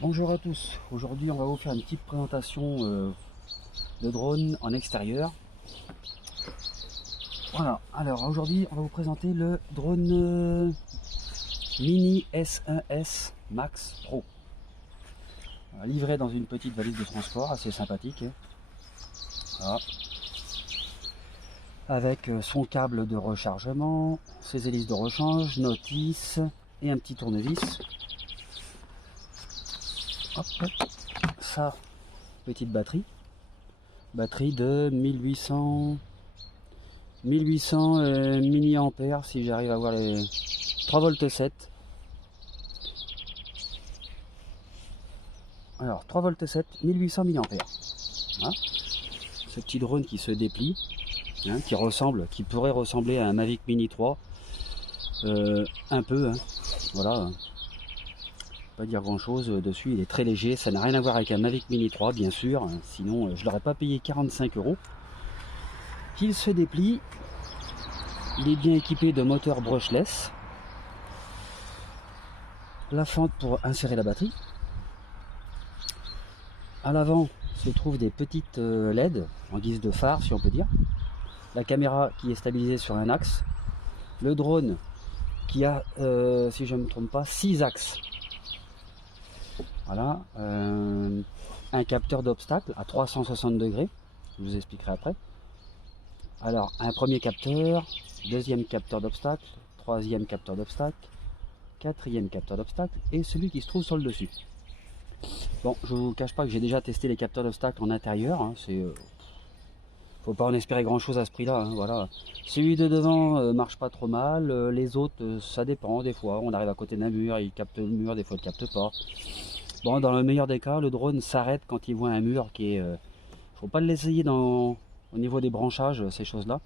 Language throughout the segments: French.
Bonjour à tous, aujourd'hui on va vous faire une petite présentation de drone en extérieur. Voilà, alors aujourd'hui on va vous présenter le drone Mini S1S Max Pro. Livré dans une petite valise de transport assez sympathique. Voilà. Avec son câble de rechargement, ses hélices de rechange, notice et un petit tournevis. Hop, ça, petite batterie de 1800 mAh si j'arrive à voir les 3 volts 7. Alors 3 volts 7, 1800 mAh. Voilà. Ce petit drone qui se déplie, hein, qui pourrait ressembler à un Mavic Mini 3, un peu, hein, voilà. Pas dire grand chose dessus, il est très léger, ça n'a rien à voir avec un Mavic Mini 3 bien sûr, hein, sinon je l'aurais pas payé 45 €. Il se déplie, il est bien équipé de moteur brushless, la fente pour insérer la batterie. À l'avant se trouvent des petites LED en guise de phare si on peut dire, la caméra qui est stabilisée sur un axe, le drone qui a, si je ne me trompe pas, 6 axes. Voilà, un capteur d'obstacle à 360 degrés, je vous expliquerai après. Alors, un premier capteur, deuxième capteur d'obstacle, troisième capteur d'obstacle, quatrième capteur d'obstacle et celui qui se trouve sur le dessus. Bon, je vous cache pas que j'ai déjà testé les capteurs d'obstacle en intérieur, hein, faut pas en espérer grand chose à ce prix-là, hein, voilà. Celui de devant marche pas trop mal, les autres ça dépend, des fois on arrive à côté d'un mur, il capte le mur, des fois il capte pas. Bon, dans le meilleur des cas, le drone s'arrête quand il voit un mur qui est... faut pas l'essayer au niveau des branchages, ces choses-là.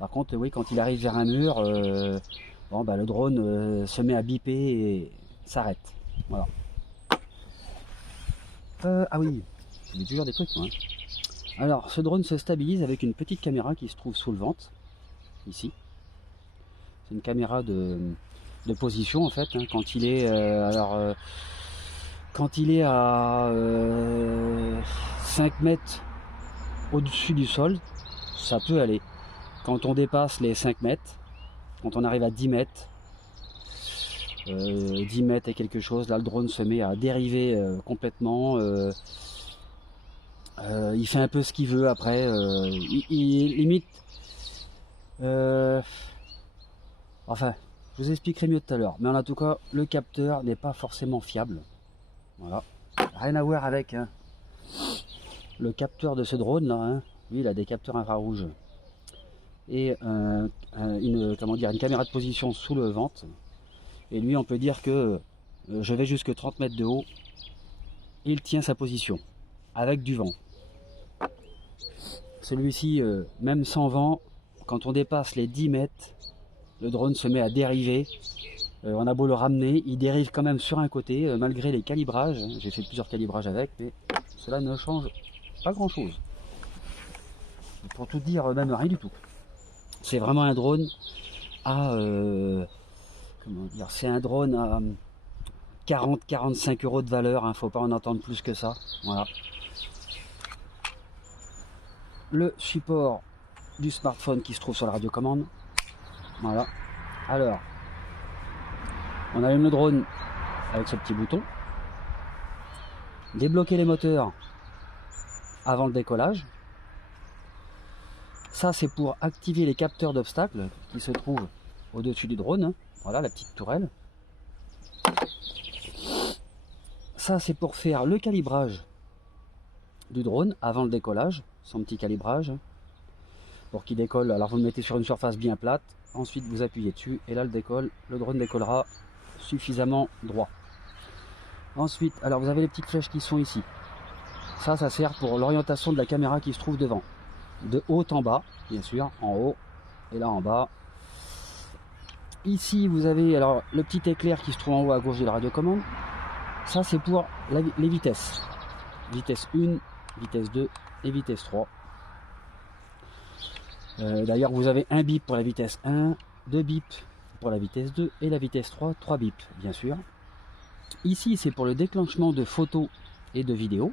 Par contre, oui, quand il arrive vers un mur, bon, bah, le drone se met à biper et s'arrête. Voilà. Ah oui, j'ai toujours des trucs, moi. Alors, ce drone se stabilise avec une petite caméra qui se trouve sous le ventre, ici. C'est une caméra de position, en fait, hein, quand il est... quand il est à 5 mètres au-dessus du sol, ça peut aller. Quand on dépasse les 5 mètres, quand on arrive à 10 mètres, 10 mètres et quelque chose, là le drone se met à dériver complètement. Il fait un peu ce qu'il veut après. Il limite. Enfin, je vous expliquerai mieux tout à l'heure. Mais en tout cas, le capteur n'est pas forcément fiable. Voilà. Rien à voir avec hein, le capteur de ce drone là. Hein. Lui, il a des capteurs infrarouges et une caméra de position sous le ventre. Et lui, on peut dire que je vais jusque 30 mètres de haut. Il tient sa position avec du vent. Celui-ci, même sans vent, quand on dépasse les 10 mètres, le drone se met à dériver. On a beau le ramener, il dérive quand même sur un côté, malgré les calibrages. J'ai fait plusieurs calibrages avec, mais cela ne change pas grand-chose. Pour tout dire, même rien du tout. C'est vraiment un drone à... comment dire, c'est un drone à 40-45 € de valeur, hein, faut pas en entendre plus que ça. Voilà. Le support du smartphone qui se trouve sur la radiocommande. Voilà. Alors, on allume le drone avec ce petit bouton. Débloquer les moteurs avant le décollage. Ça, c'est pour activer les capteurs d'obstacles qui se trouvent au-dessus du drone. Hein. Voilà, la petite tourelle. Ça, c'est pour faire le calibrage du drone avant le décollage. Son petit calibrage. Pour qu'il décolle, alors vous le mettez sur une surface bien plate. Ensuite, vous appuyez dessus et là, le drone décollera suffisamment droit. Ensuite, alors vous avez les petites flèches qui sont ici. Ça sert pour l'orientation de la caméra qui se trouve devant. De haut en bas, bien sûr, en haut et là en bas. Ici, vous avez alors le petit éclair qui se trouve en haut à gauche de la radiocommande. Ça, c'est pour les vitesses. Vitesse 1, vitesse 2 et vitesse 3. D'ailleurs, vous avez un bip pour la vitesse 1, 2 bips pour la vitesse 2 et la vitesse 3, 3 bips, bien sûr. Ici, c'est pour le déclenchement de photos et de vidéos.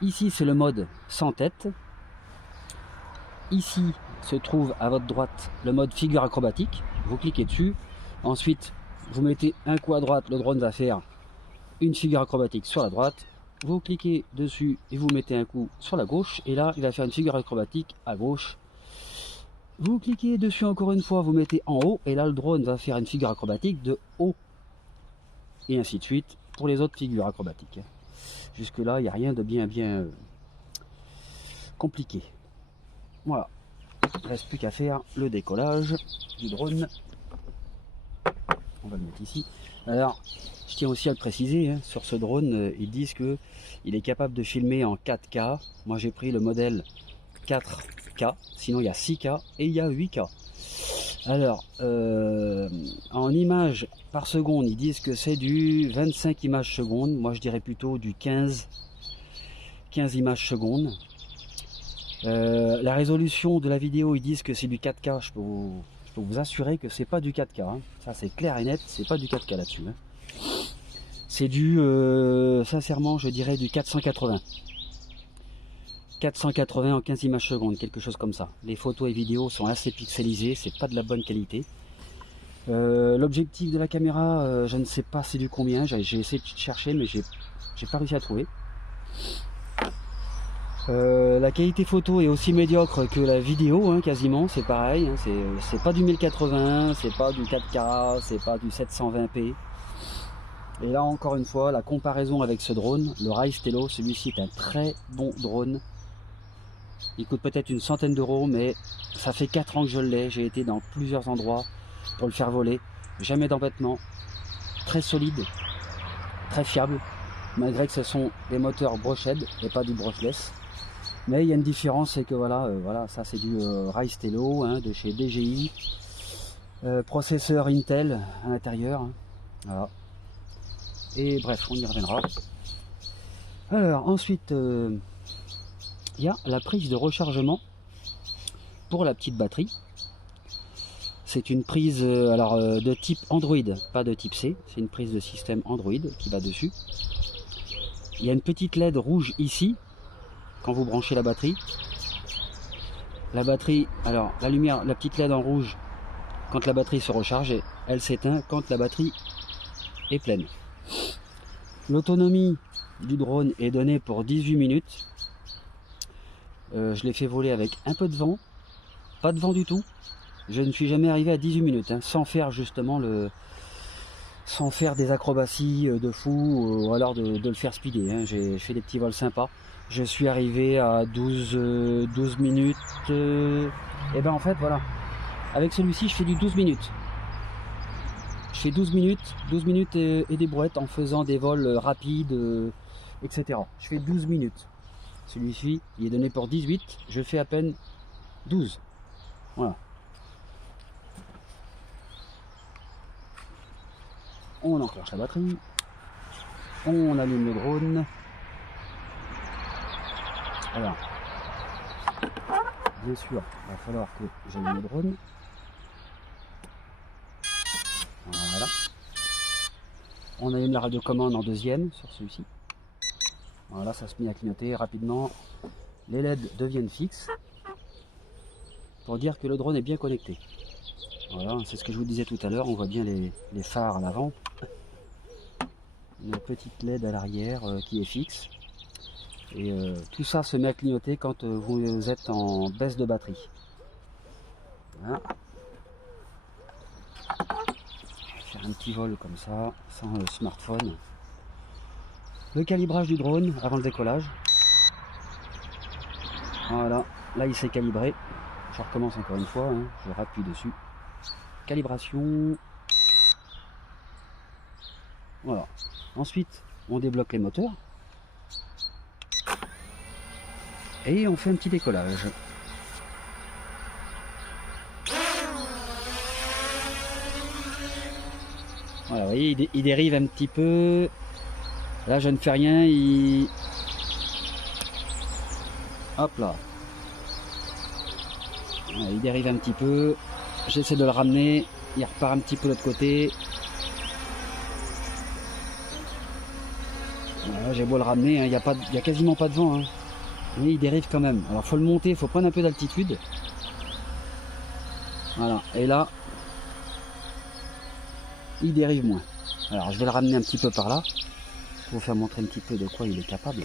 Ici, c'est le mode sans tête. Ici se trouve à votre droite le mode figure acrobatique. Vous cliquez dessus. Ensuite, vous mettez un coup à droite. Le drone va faire une figure acrobatique sur la droite. Vous cliquez dessus et vous mettez un coup sur la gauche. Et là, il va faire une figure acrobatique à gauche. Vous cliquez dessus encore une fois. Vous mettez en haut. Et là, le drone va faire une figure acrobatique de haut. Et ainsi de suite pour les autres figures acrobatiques. Jusque là, il n'y a rien de bien compliqué. Voilà. Il ne reste plus qu'à faire le décollage du drone. On va le mettre ici. Alors, je tiens aussi à le préciser, hein, sur ce drone, ils disent qu'il est capable de filmer en 4K. Moi, j'ai pris le modèle 4K. Sinon, il y a 6K et il y a 8K. Alors, en images par seconde, ils disent que c'est du 25 images secondes. Moi, je dirais plutôt du 15 images secondes. La résolution de la vidéo, ils disent que c'est du 4K. Je peux vous assurer que c'est pas du 4K. Hein. Ça, c'est clair et net. C'est pas du 4K là-dessus. Hein. C'est du, sincèrement, je dirais du 480. 480 en 15 images secondes, quelque chose comme ça. Les photos et vidéos sont assez pixelisées, c'est pas de la bonne qualité. L'objectif de la caméra, je ne sais pas c'est du combien, j'ai essayé de chercher mais j'ai pas réussi à trouver. La qualité photo est aussi médiocre que la vidéo, hein, quasiment, c'est pareil, hein, c'est pas du 1080, c'est pas du 4K, c'est pas du 720p. Et là encore une fois, la comparaison avec ce drone, le Raistelo, celui-ci est un très bon drone. Il coûte peut-être une centaine d'euros, mais ça fait 4 ans que je l'ai. J'ai été dans plusieurs endroits pour le faire voler. Jamais d'embêtement. Très solide, très fiable, malgré que ce sont des moteurs brushed et pas du brushless. Mais il y a une différence, c'est que voilà, ça c'est du Raistelo, hein, de chez DJI. Processeur Intel à l'intérieur. Hein, voilà. Et bref, on y reviendra. Alors, ensuite... il y a la prise de rechargement pour la petite batterie. C'est une prise de type Android, pas de type C. C'est une prise de système Android qui va dessus. Il y a une petite LED rouge ici quand vous branchez la batterie. La batterie, alors la lumière, la petite LED en rouge quand la batterie se recharge et elle s'éteint quand la batterie est pleine. L'autonomie du drone est donnée pour 18 minutes. Je l'ai fait voler avec un peu de vent, pas de vent du tout. Je ne suis jamais arrivé à 18 minutes, hein, sans faire justement sans faire des acrobaties de fou, ou alors de le faire speeder. Hein. J'ai fait des petits vols sympas. Je suis arrivé à 12 minutes. Et ben en fait voilà, avec celui-ci je fais du 12 minutes. Je fais 12 minutes et des brouettes en faisant des vols rapides, etc. Je fais 12 minutes. Celui-ci, il est donné pour 18, je fais à peine 12. Voilà. On enclenche la batterie. On allume le drone. Alors, bien sûr, il va falloir que j'allume le drone. Voilà. On allume la radiocommande en deuxième sur celui-ci. Voilà, ça se met à clignoter rapidement. Les LED deviennent fixes pour dire que le drone est bien connecté. Voilà, c'est ce que je vous disais tout à l'heure. On voit bien les phares à l'avant. Une petite LED à l'arrière qui est fixe. Et tout ça se met à clignoter quand vous êtes en baisse de batterie. Voilà. Je vais faire un petit vol comme ça, sans le smartphone. Le calibrage du drone avant le décollage. Voilà, là il s'est calibré. Je recommence encore une fois, hein. Je rappuie dessus. Calibration. Voilà. Ensuite, on débloque les moteurs. Et on fait un petit décollage. Voilà, vous voyez, il dérive un petit peu. Là, je ne fais rien, hop là. Voilà, il dérive un petit peu. J'essaie de le ramener. Il repart un petit peu de l'autre côté. Voilà, j'ai beau le ramener, il n'y a quasiment pas de vent. Hein. Mais il dérive quand même. Alors faut le monter, il faut prendre un peu d'altitude. Voilà, et là, il dérive moins. Alors je vais le ramener un petit peu par là, pour vous faire montrer un petit peu de quoi il est capable.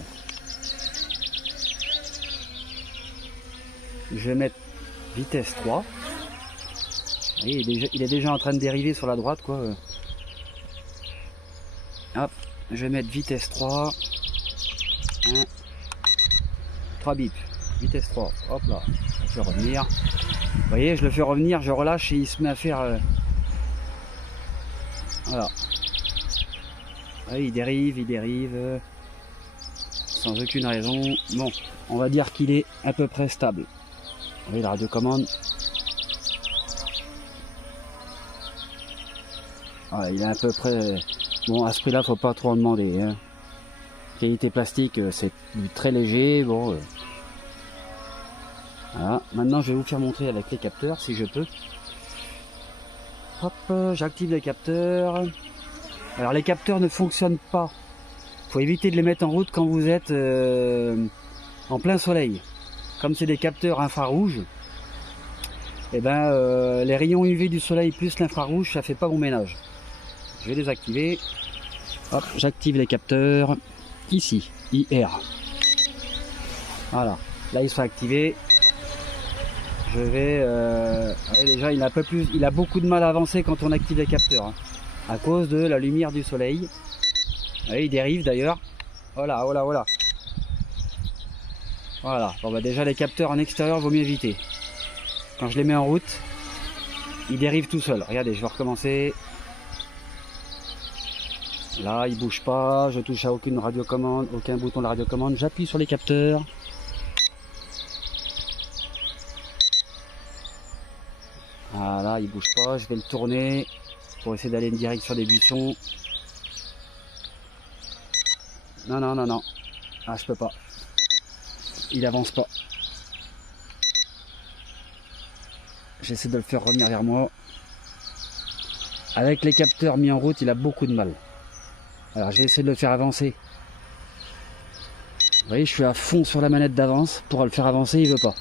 Je vais mettre vitesse 3. Vous voyez, il est déjà en train de dériver sur la droite, quoi. Hop, je vais mettre vitesse 3. 1, 3 bips. Vitesse 3. Hop là, je vais revenir. Vous voyez, je le fais revenir, je relâche et il se met à faire... Voilà. Ouais, il dérive. Sans aucune raison. Bon, on va dire qu'il est à peu près stable. Vous voyez la radiocommande. Ouais, il est à peu près... Bon, à ce prix-là, faut pas trop en demander. Hein. Qualité plastique, c'est très léger. Bon, voilà. Maintenant, je vais vous faire montrer avec les capteurs, si je peux. Hop, j'active les capteurs. Alors, les capteurs ne fonctionnent pas. Faut éviter de les mettre en route quand vous êtes en plein soleil. Comme c'est des capteurs infrarouges, et ben, les rayons UV du soleil plus l'infrarouge, ça fait pas bon ménage. Je vais les activer. Hop, j'active les capteurs. Ici, IR. Voilà, là ils sont activés. Je vais... ouais, déjà, il a beaucoup de mal à avancer quand on active les capteurs. Hein, à cause de la lumière du soleil. Ouais, il dérive d'ailleurs. Voilà. Voilà, bon bah déjà les capteurs en extérieur vaut mieux éviter. Quand je les mets en route, ils dérivent tout seuls. Regardez, je vais recommencer. Là, il bouge pas, je touche à aucune radiocommande, aucun bouton de radiocommande, j'appuie sur les capteurs. Voilà, il bouge pas, je vais le tourner pour essayer d'aller une direction des buissons. Non. Ah, je peux pas. Il avance pas. J'essaie de le faire revenir vers moi. Avec les capteurs mis en route, il a beaucoup de mal. Alors je vais essayer de le faire avancer. Vous voyez, je suis à fond sur la manette d'avance. Pour le faire avancer, il veut pas.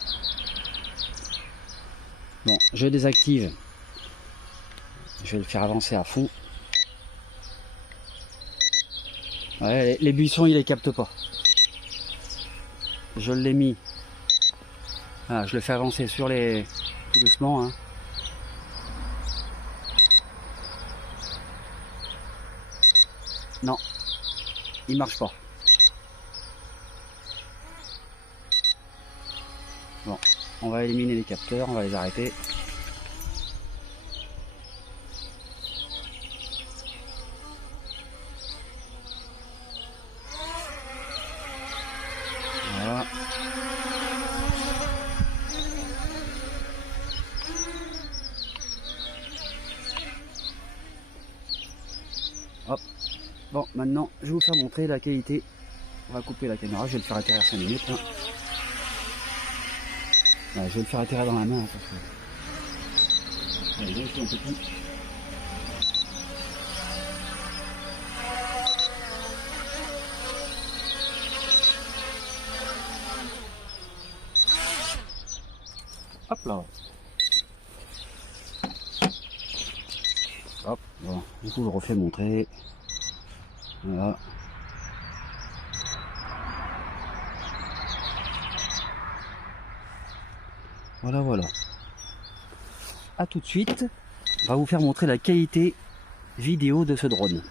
Bon, je désactive. Je vais le faire avancer à fond. Ouais, les buissons, il les capte pas. Je l'ai mis. Ah, je le fais avancer sur les... tout doucement. Hein. Non, il marche pas. Bon, on va éliminer les capteurs, on va les arrêter. Voilà. Hop. Bon, maintenant, je vais vous faire montrer la qualité. On va couper la caméra, je vais le faire atterrir 5 minutes. Hein. Ouais, je vais le faire atterrir dans la main. Hein, parce que... Allez, viens ici, un petit. Hop là. Hop, bon, du coup je refais montrer. Voilà. Voilà. A tout de suite. On va vous faire montrer la qualité vidéo de ce drone.